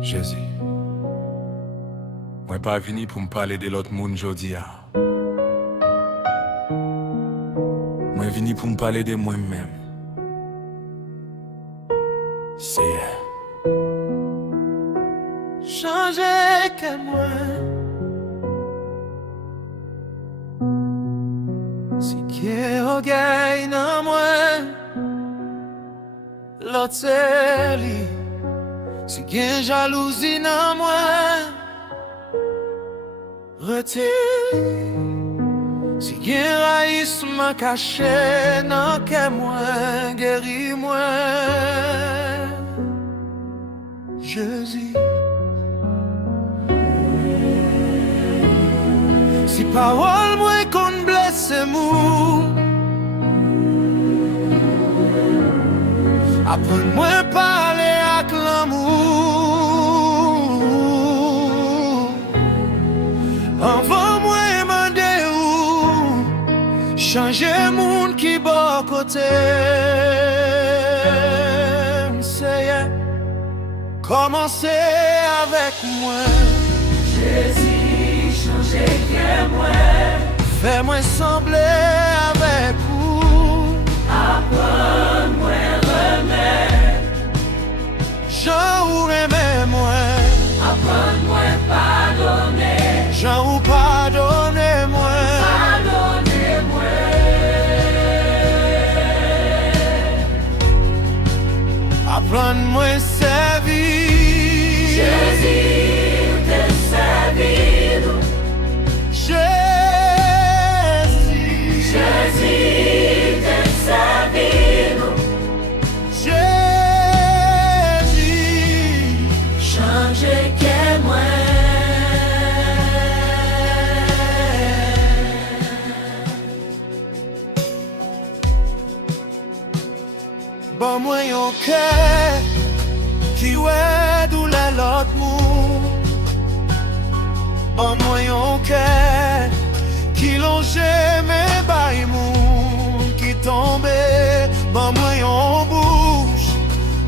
Jésus, moi pas venu pour me parler de l'autre monde jodi a. Moi venu pour me parler de moi-même. C'est changer que moi. Si que orgueil dans moi, l'autre c'est lui. Si que jalousie dans moi, retire. Si que raïsme caché dans que moi, guéris-moi. Jésus. Si parole moi qu'on blesse mou, apprends-moi parler avec l'amour. Envoie-moi demander où changer monde qui bon côté. C'est commencer avec moi. Jésus, changez que moi. Fais-moi sembler avec vous. Apprends-moi remède. Jean ou aimez-moi. Apprends-moi pardonner. Jean ou pardonnez-moi. Pardonnez-moi. Apprends-moi servir. Jésus, te servir. Jésus, te servir. Jésus, Changez que moi. bon moi yon cœur qui ouais douleur l'autre monde. Bon moi yon cœur qui longeait mes bails monde qui tombait. Bon moi yon bouche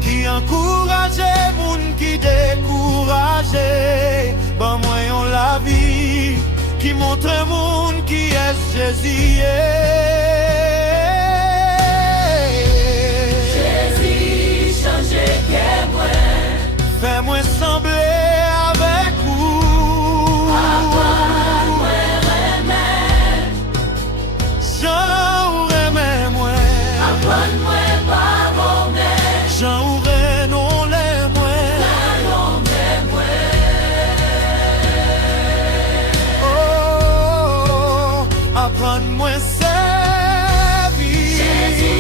qui encourageait monde qui décourageait. Bon moi yon la vie qui montre monde qui est Jésus. Jésus, changez que moi. Fais-moi sembler avec vous. Apprends-moi remède. Jean ou remets-moi. Apprends-moi pardonner. Jean ou renon les moi. Pardonnez-moi. Oh, apprends-moi servir. Jésus,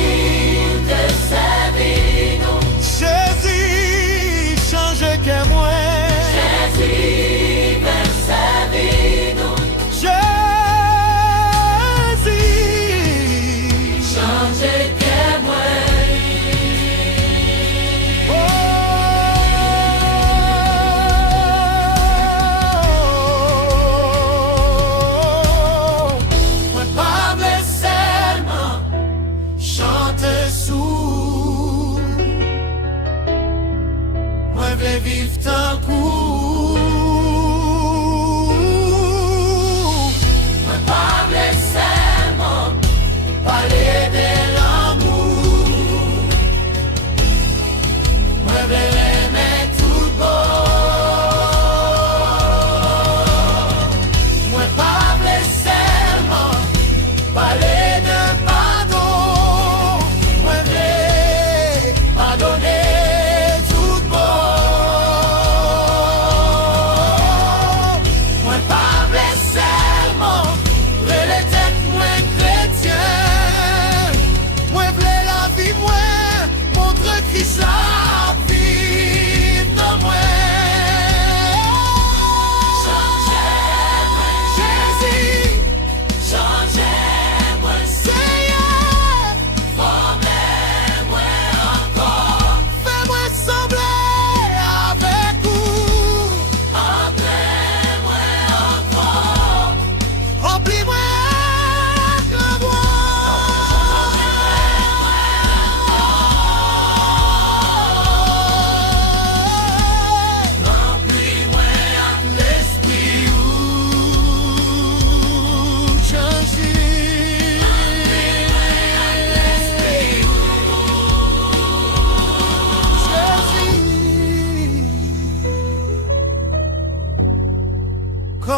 te servir. Jésus, change que moi. Jésus, te servir. Jésus, Changez que moi. Moi pas seulement chante sous. Moi vais vivre tant coup. Moi pas seulement parler de l'amour. Moi vais aimer tout beau. Moi pas seulement parler de pardon. Moi vais pardonner tout beau.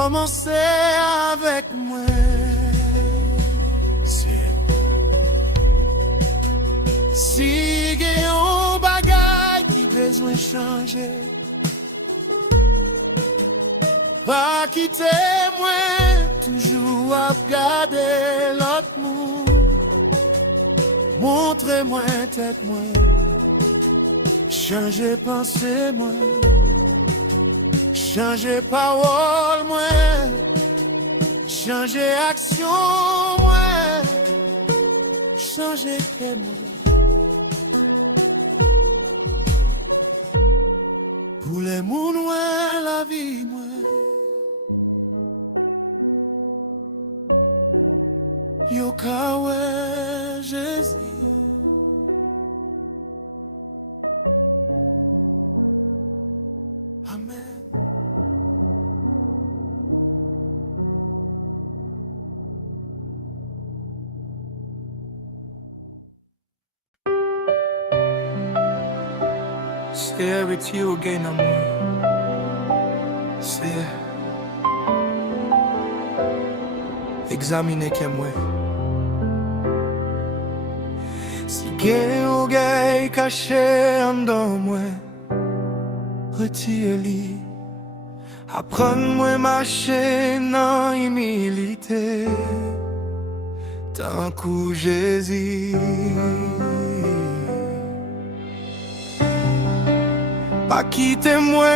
commencer avec moi. Si gen yon bagay qui besoin changer, pas quitter moi, toujours à regarder l'autre monde. Montrez-moi tête moi, changer pensée moi, changer parole moi, changer action moi, changer que moi. Pour les moun ouais la vie moi, yo ka ouais Jésus. Amen. C'est avec you again, amour. C'est examiner que moi. Si gen ou gay caché en dedans moi, retire-li. Apprends-moi marcher dans humilité, tant que Jésus. Pas quitter moi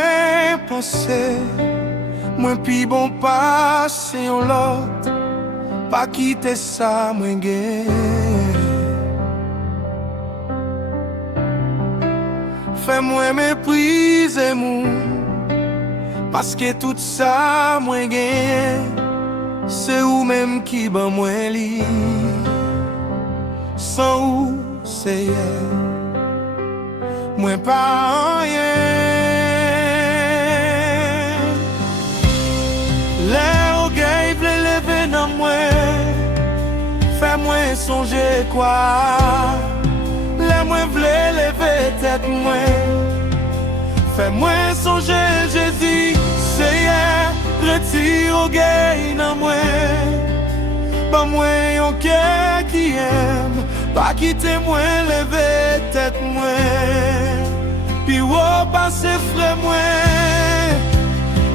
penser, moi pi bon passer en l'autre. Pas quitter ça moi gain. Fais-moi mépriser mon, parce que tout ça moi gain. C'est ou même qui ban moi li. Sans ou c'est moi pas rien. Les orgueils vle lever dans moi, fais-moi songer quoi. Les moi vle lever tête moi, fais-moi songer Jésus. Seigneur, retire orgueil dans moi, pas moi un cœur qui aime. Pas quitter moi, lever tête moi, puis repasser frère moi.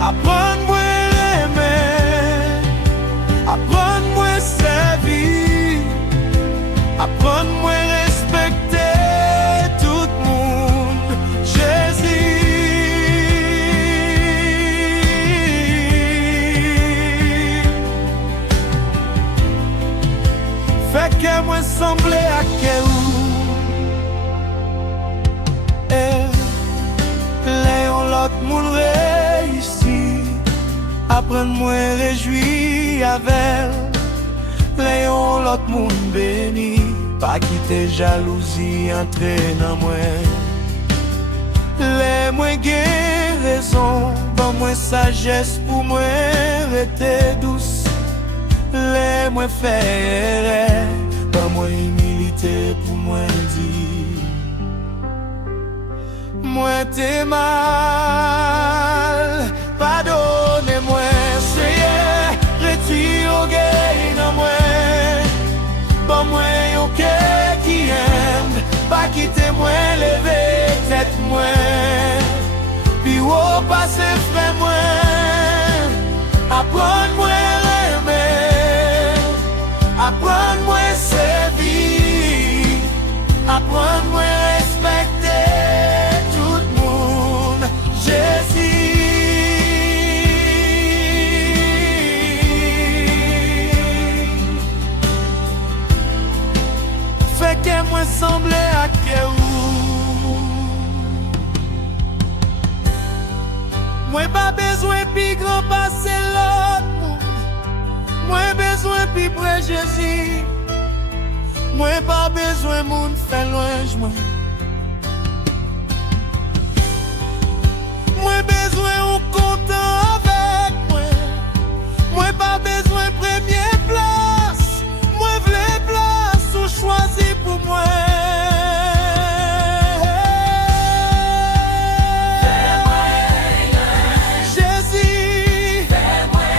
Apprends-moi l'aimer, apprends-moi servir, apprends-moi respecter tout le monde. Jésus, fais que moi sembler à que ou Léon l'autre monde réussi, apprends-moi réjouir avec Léon l'autre monde béni, pas quitter jalousie entrer dans moi. Les moins gain raison, pas moins sagesse pour moi rester douce. Les moins faire, pas moins humilité pour moi dire. Moi t'es mal, pardonnez-moi, Seigneur, retire orgueil dans moi. Pas moi un cœur qui aime, pas quitter moi, lever tête moi. Puis repasser frère moi, apprends-moi aimer, apprends-moi servir, apprends-moi respecter tout le monde. Jésus, fais que moi sembler à que ou. Moi pas besoin plus grand passer l'autre monde. Moi besoin plus près Jésus. Moi pas besoin moun fait loin moi. Moi besoin ou content avec moi. Moi pas besoin première place. Moi v'lais place ou choisi pour moi. Jésus, fais-moi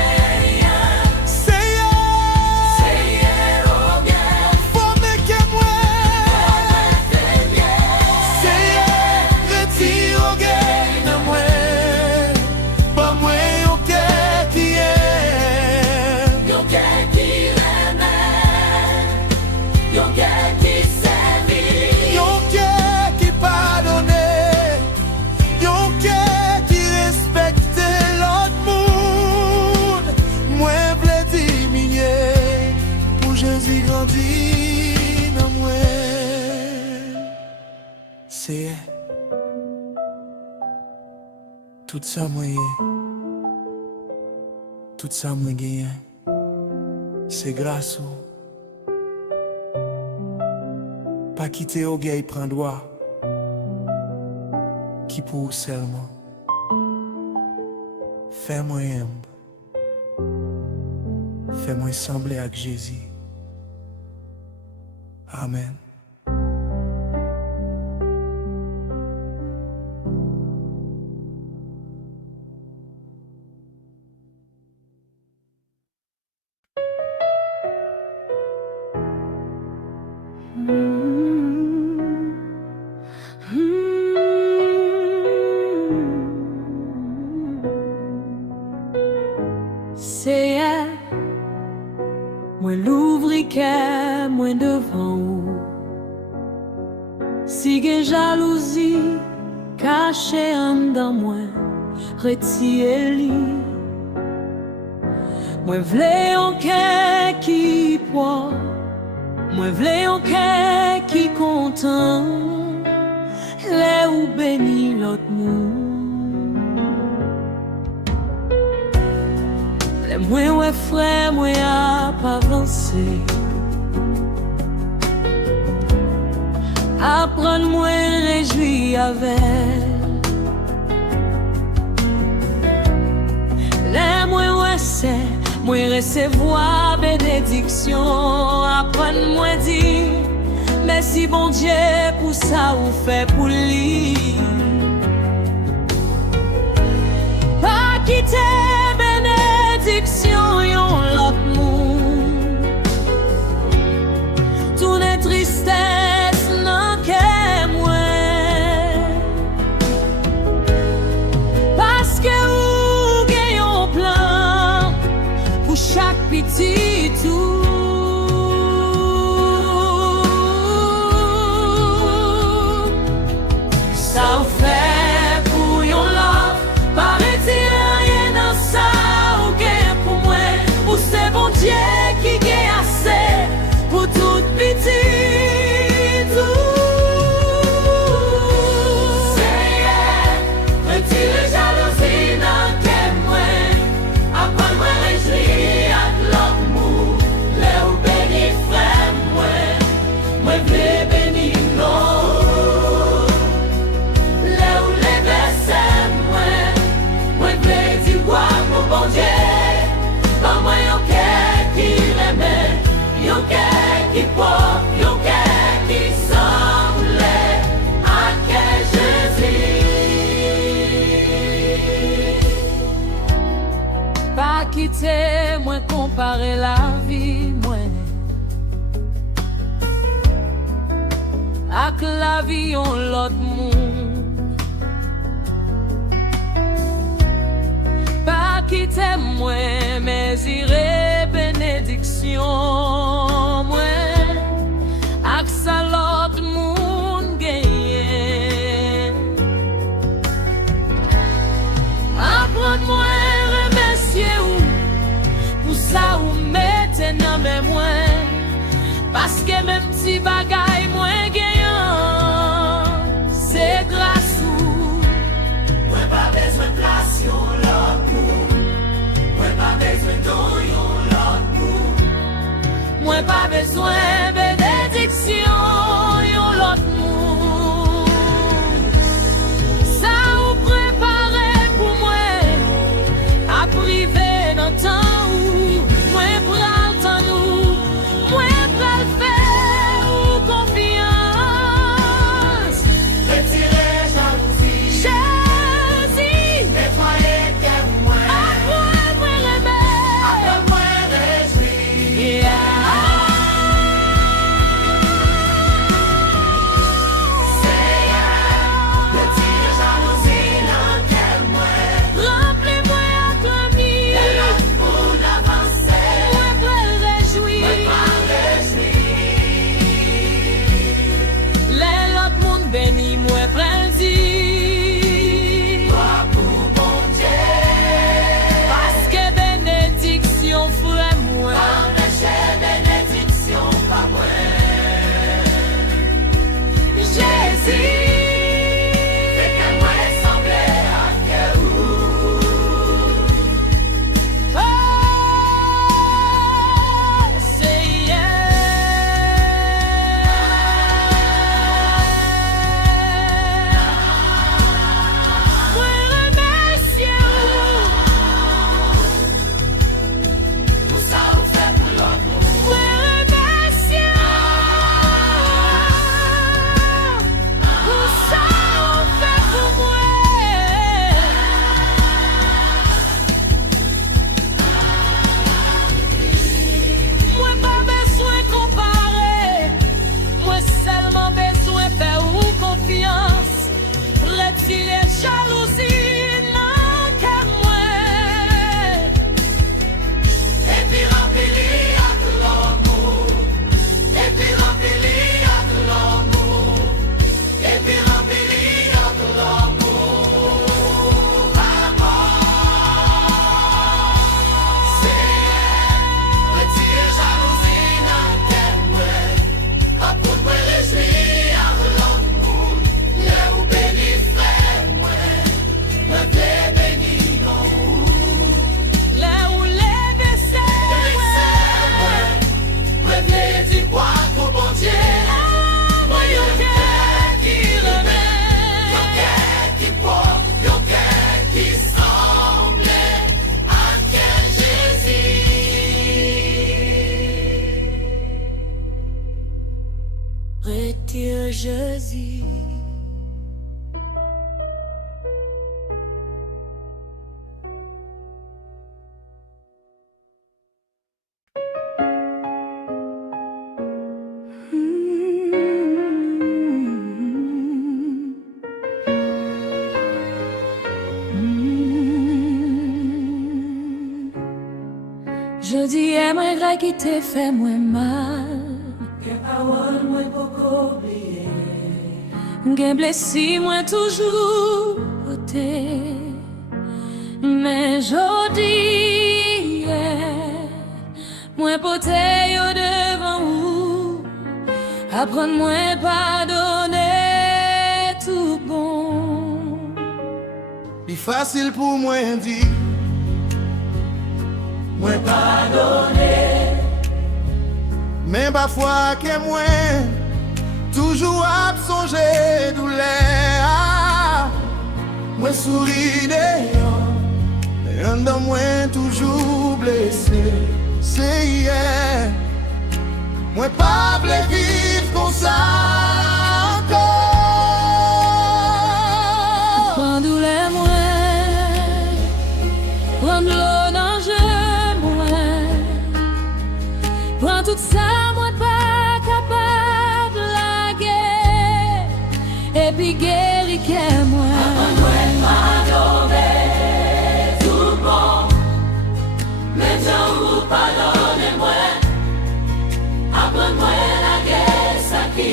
Tout ça moi gagné, c'est grâce au pas quitter au gay prend droit qui pour seulement fais-moi humble, fais-moi sembler avec Jésus. Amen. C'est moi l'ouvri que moi devant ou si gen jalousie caché en dans moi retire-li. Moi vle un cœur qui poids, moi vle un cœur qui content, les ou béni l'autre monde. Moi ouais frère, moi a pas avancé. Apprendre moi réjouir avec. Les moi ouais c'est, moi recevoir bénédiction. Apprendre moi dire merci bon Dieu pour ça ou fait pour lui. Pas quitter yon l'autre monde. Tout n'est tristesse non que moi. Parce que ou gen yon plan pour chaque petit tout. Ça ou fait pour yon love, paraît-il rien dans ça. C'est bon Dieu qui gagne assez pour toute petite. Seigneur, retire la jalousie dans tes mains. Apprends-moi à réjouir avec l'amour. Les ou béni frère moi veux bénir non. Les ou les versets moi veux dire quoi mon bon Dieu. Moi yon cœur qui l'aimait, yon cœur qui porte, yon cœur qui semblait à que Jésus. Pas quitter, moi comparer la vie, moi avec la vie on l'autre monde. Pas quitter moi mais iré bénédiction moi ak sa l'autre monde gagné. Apprends-moi remercier ou pour ça ou mettez dans mes moins parce que même si bagaille moins gagnant c'est grâce ou moi pas besoin de place sur l'autre. Pas besoin de Je dis aimerais qui te fait moins mal. Que parole moi pour oublier. Gen blessi moi toujours côté. Mais jodi moi pote yo devant vous. Apprendre-moi pardonner tout bon. C'est facile pour moi dire moi pardonner. Mais parfois que moi toujours à songer douleur. Moi souris dehors, mais en dedans moi toujours blessé. C'est hier, moi pas voulais vivre comme ça encore. Prends douleur moins, prends l'eau dans jeu moins, prends tout ça moi pas capable de laguer, et puis guérir que moi. Pardonnez tout bon. Maintenant vous pardonnez-moi. Apprends-moi la guerre, ça qui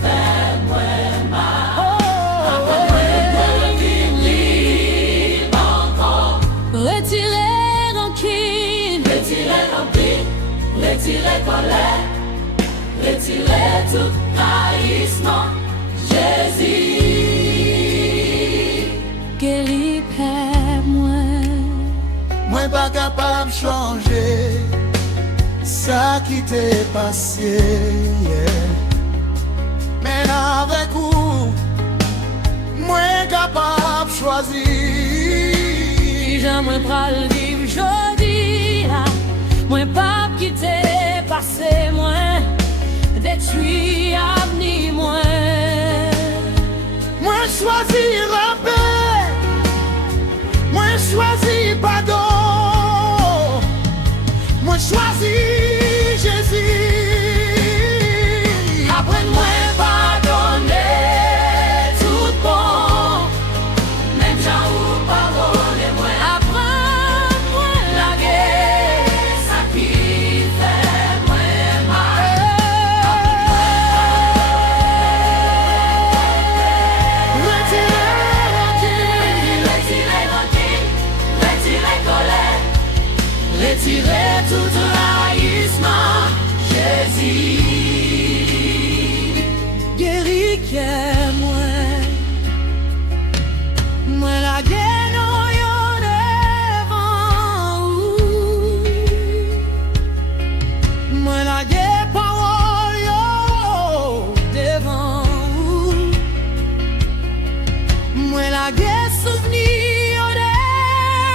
fait moi mal. Apprends-moi de vivre libre encore. Retirer rancune, Retirer l'empire, retirer colère, retirer tout trahissement. Jésus, guérir père moi. Moi pas capable de changer ça qui t'est passé hier. Mais avec vous, moi capable de choisir. J'aimerais pas le vivre jodi, moi pas quitter passé moi, détruire avenir moi. Moi choisir la paix, moi choisir pardon, moi choisir Jésus. apprends-moi pardonner tout bon. Même gens ou pardonnez-moi. Apprends-moi La guerre, ça qui fait moi mal. Retirer rancune, Retirer rancune, retirer colère, retirer tout trahissement. Jésus, guérir que moi. Moi la guerre yo devant vous. Moi la guerre parole yo devant vous. Moi la guerre souvenir yo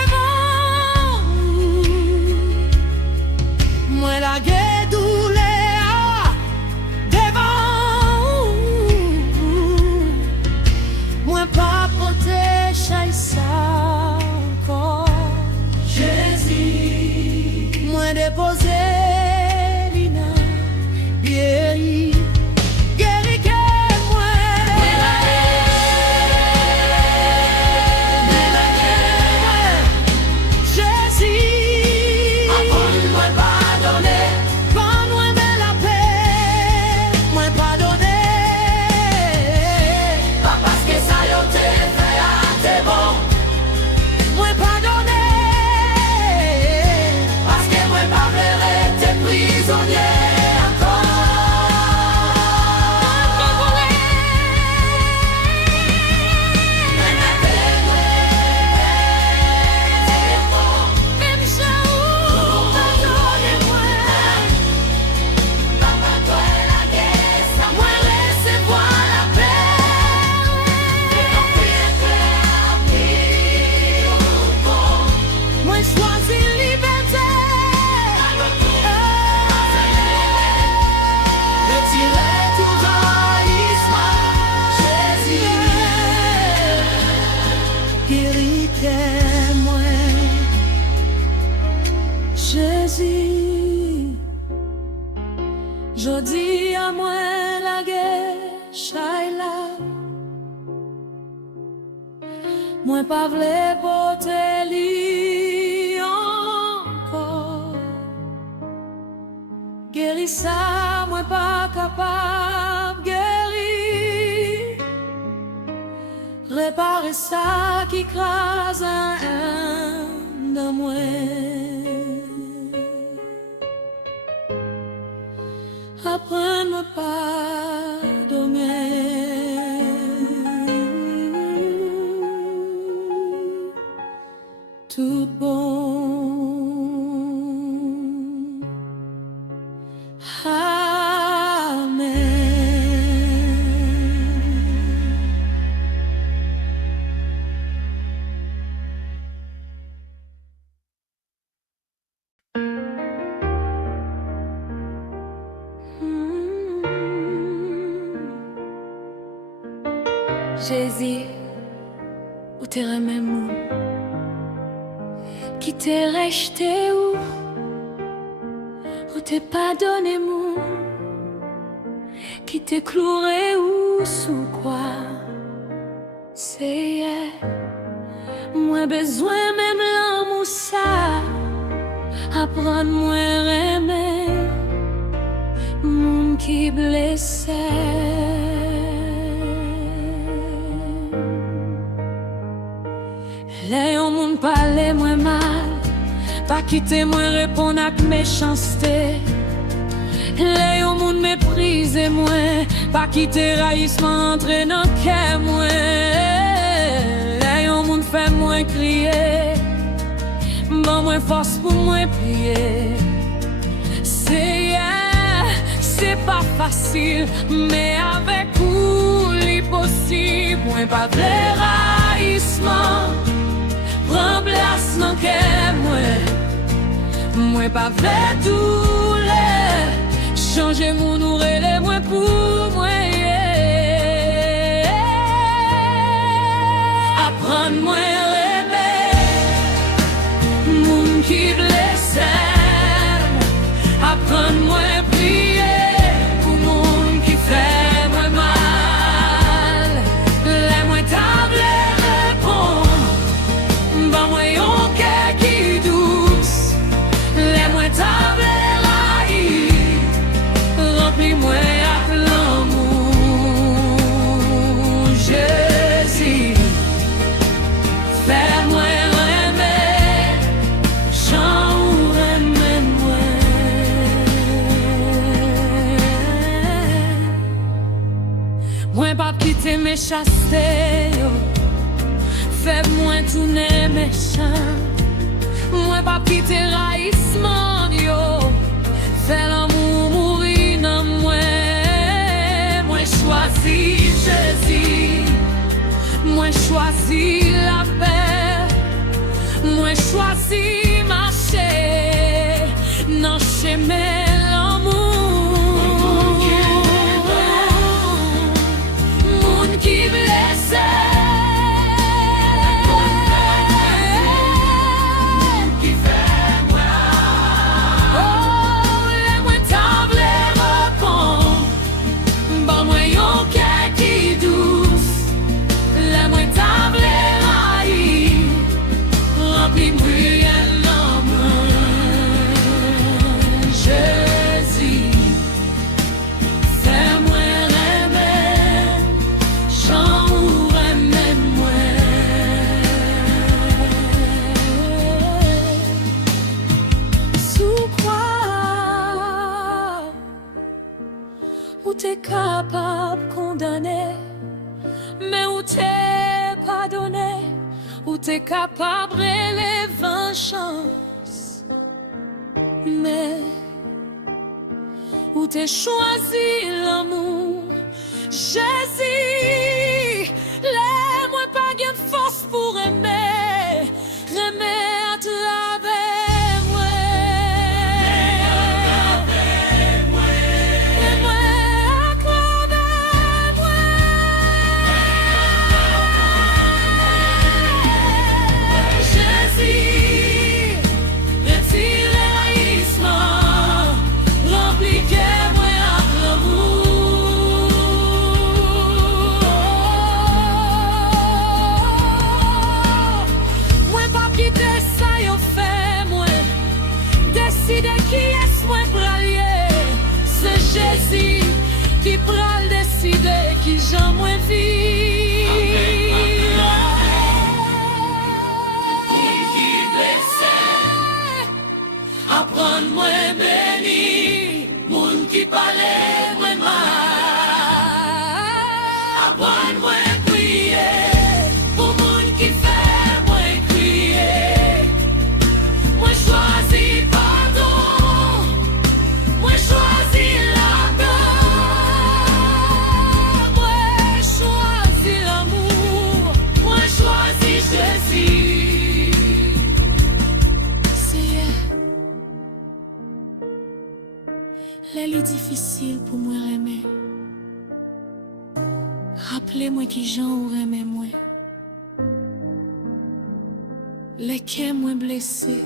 devant vous. Moi la guerre douleur devant vous. Moi pas protéger ça encore. Jésus, Moi déposer l'ina guéri, guéri que moi. Jésus, apprends-moi pardonner. prends-moi la paix, moi pardonner. Pas parce que ça yo te fait à t'es bon. Moi pardonner. Parce que moi pas verrai tes prisonniers encore. Même avec moi, Même jour, pardonnez-moi. papa toi la guerre, ça Moi recevoir la paix. t'en fait Moi choisis liberté. retirer tout trahissement. Jésus, Guéris que moi. Jésus, je dis à moi la guerre, Shaila. Moi pas vle porter li encore. guéri ça, moi pas capable guérir. Réparer ça qui crase un de moi. Apprends-moi pardonner. Tout bon. Jésus, où t'es remis mou, qui t'es rejeté où t'es pardonné mou, qui t'es cloué ou sous quoi, c'est moi besoin même l'amour ça, apprendre moi aimer, moun qui blessé. Léon moun parle moins mal, pas quitter moi répondre à méchanceté. Léon moun méprise moi, pas quitter raïssement entrer dans cœur moi. Léon moun fait moi crier, bon moi force pour moi prier. C'est pas facile, mais avec vous l'impossible. Moi pas de raïssement. Prends place dans cœur moi pas vrai douleur, changer mon nourrir les moi pour moi. Apprends-moi aimer, moun qui blesse. Apprends-moi prier pour moun qui fait moi mal. Les moi table répondre. Moi yon cœur qui douce, les moi table raï, remplis-moi avec l'amour. Jésus, fais-moi aimer, j'en aimer moi pas quitter mes chastetés. Fais-moi tourner méchant, moi pas quitter raïssement yo. Fais l'amour mourir dans moi. Moi choisis Jésus, moi choisis la paix, moi choisis marcher dans chemin l'amour. Moun qui blesse. Où t'es capable de condamner, mais où t'es pardonné, où t'es capable de les vengeances, mais où t'es choisi l'amour. Jésus, laisse-moi pas gain de force pour aimer, aimer à travers. difficile pour moi aimer. Rappelez-moi qui j'en ou aimer moi. Lesquels moi blessé.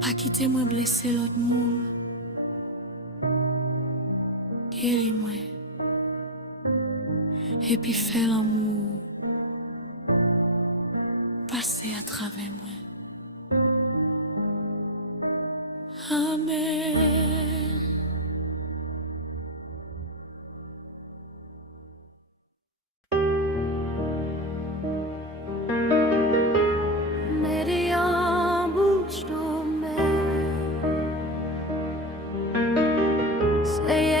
Pas quitter moi blesser l'autre monde. Guéris-moi. Et puis fais l'amour passer à travers moi. Amen. Mets en bouche nos mains. C'est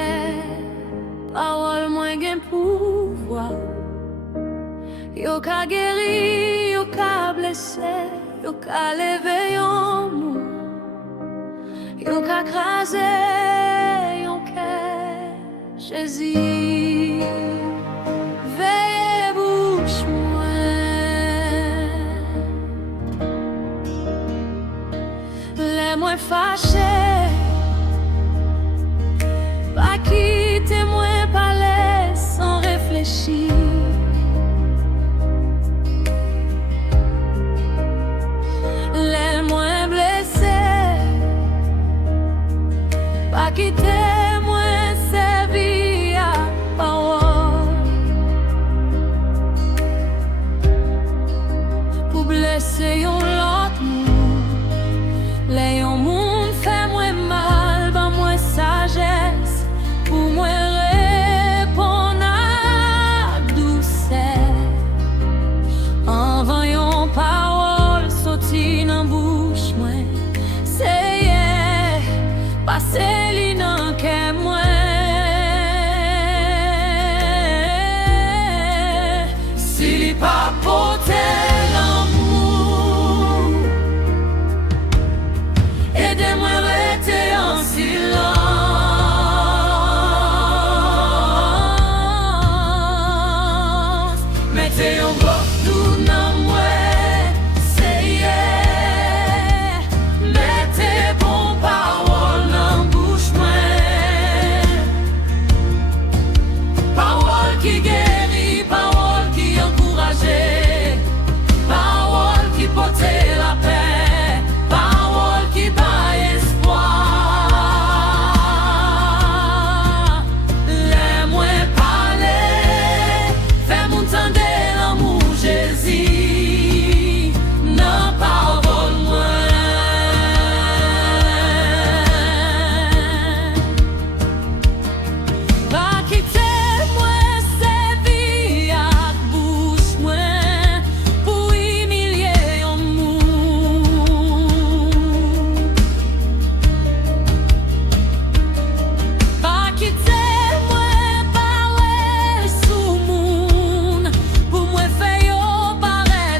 parole moins gain pouvoir. Yo ka guéri, yo ka blessé, yo ka levé yon mou. Yo ka krasé, yon cœur, Jésus. Veillez bouche moi. Les moins fâchés, pas quitter moins parler sans réfléchir. Les moins blessés, pas quitter moins servi à parole. Pour blesser yon l'autre monde, les yon monde fait moins mal, ben moins sagesse, pour moins répondre à douceur. En voyant parole sortir dans bouche moi, c'est passer li nan ke moi. Si li pa pote l'amour, aidez-moi rester en silence. Mettez yon bloc tout nan moi. Mettez bon parole dans bouche moi. Parole qui guérit, parole qui encourage, parole qui porte la paix, parole qui bat espoir. Les moins parler, fait m'entendre l'amour Jésus. Non parole moi. Pas quitter moi, servi à bouche moi, pour humilier un monde. Pas quitter moi, parler sous monde, pour moi faire yo paraître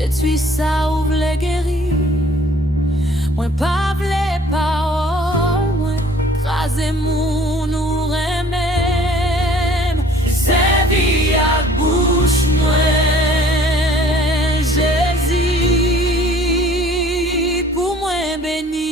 détruit ça ou vle guéri. Moi pas vle parole, moi crase moun ou remem. C'est vie à bouche moi. Jésus pour moi béni.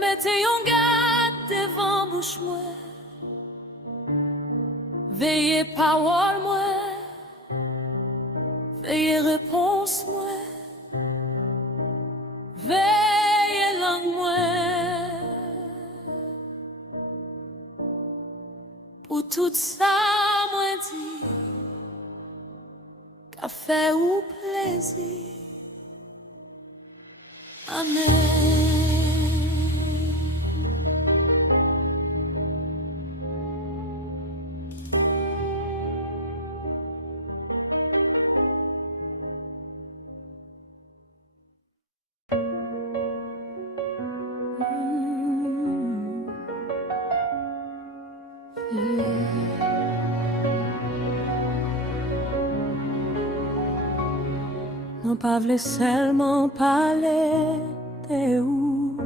Mettez yon garde devant bouche moi. Veillez parole moi. Veillez réponse moi. Veillez langue moi. Pour tout ça moi dit qu'a fait ou plaisir. Amen. Moi pas vle seulement parler de où.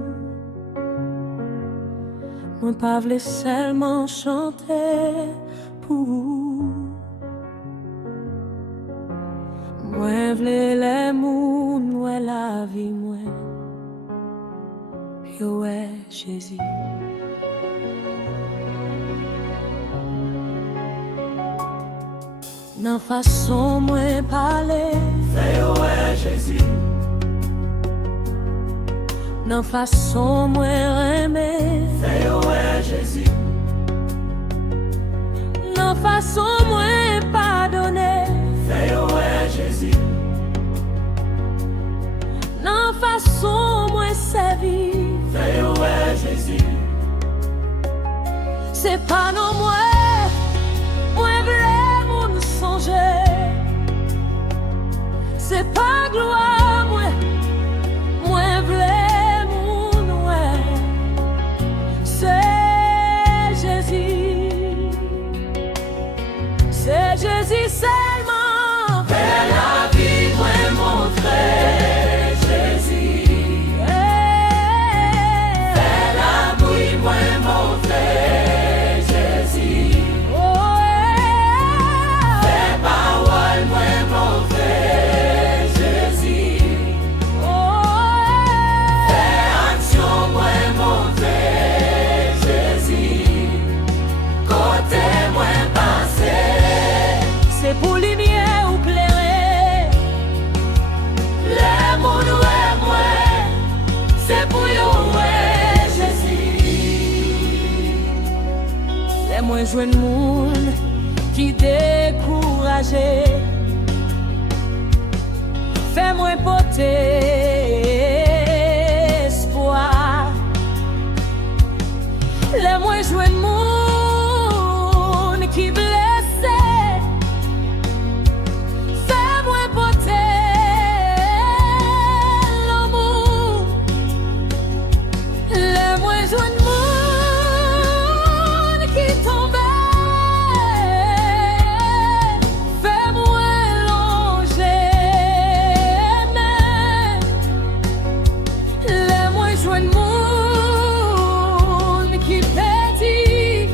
Moi pas vle seulement chanter pour vous. Moi vle les moun ouais la vie moi. Yo ouais Jésus. Nan façon moi parler. Fais ouais Jésus. Nan façon moi aimer. Fais ouais Jésus. Nan façon moi pardonner. Fais ouais Jésus. Nan façon moi servir. Fais ouais Jésus. C'est pas non moi vle moun songer. C'est pas gloire moi vle moun ouais. C'est Jésus. C'est Jésus seulement. Fais la vie moi montrer Jésus. Fais la bouille moi montrer Jésus. Fais parole moi montrer Jésus. Fais action moi montrer Jésus. Côté moi passer. C'est pour lumière ou clairer. Les moun ouais moi, c'est pour yo ouais Jésus. Les moins jeunes moun qui découragé. Fais-moi porter espoir. Les moins jeunes moun qui blessé. Fais-moi porter l'amour. Les moins jeunes moun qui tombaient. Fais-moi longer. Les moins jeunes moun qui perdit.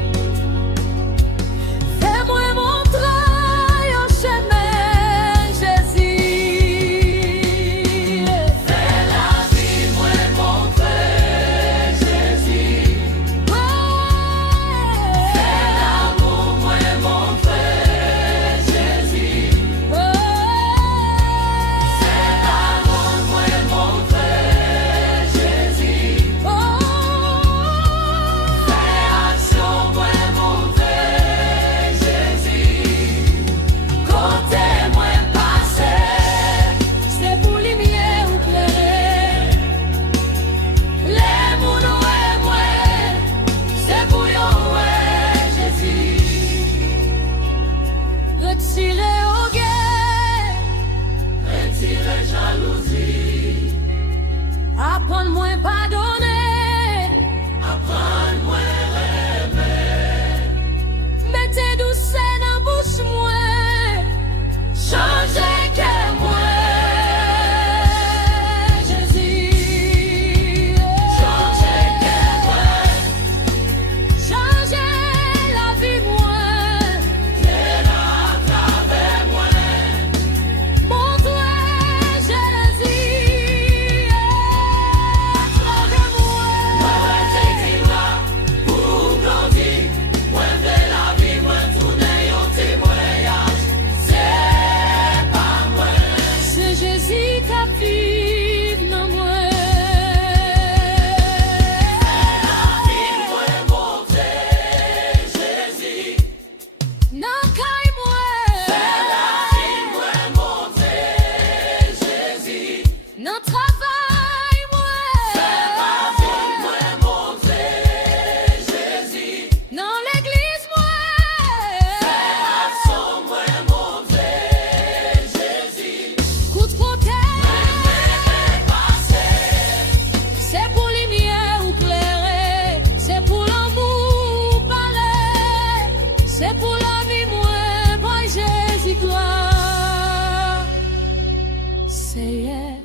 prière,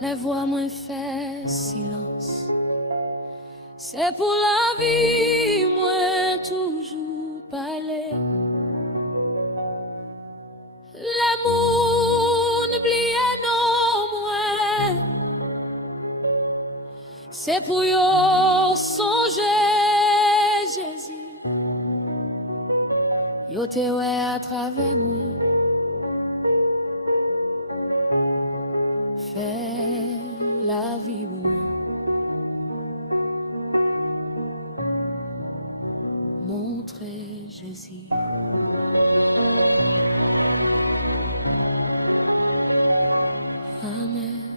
les voix moins fait silence. C'est pour la vie, moi toujours parler. L'amour n'oublie non moi. C'est pour yo songer Jésus. Yo te ouais à travers moi. Fais la vie moi. Montrer Jésus. Amen.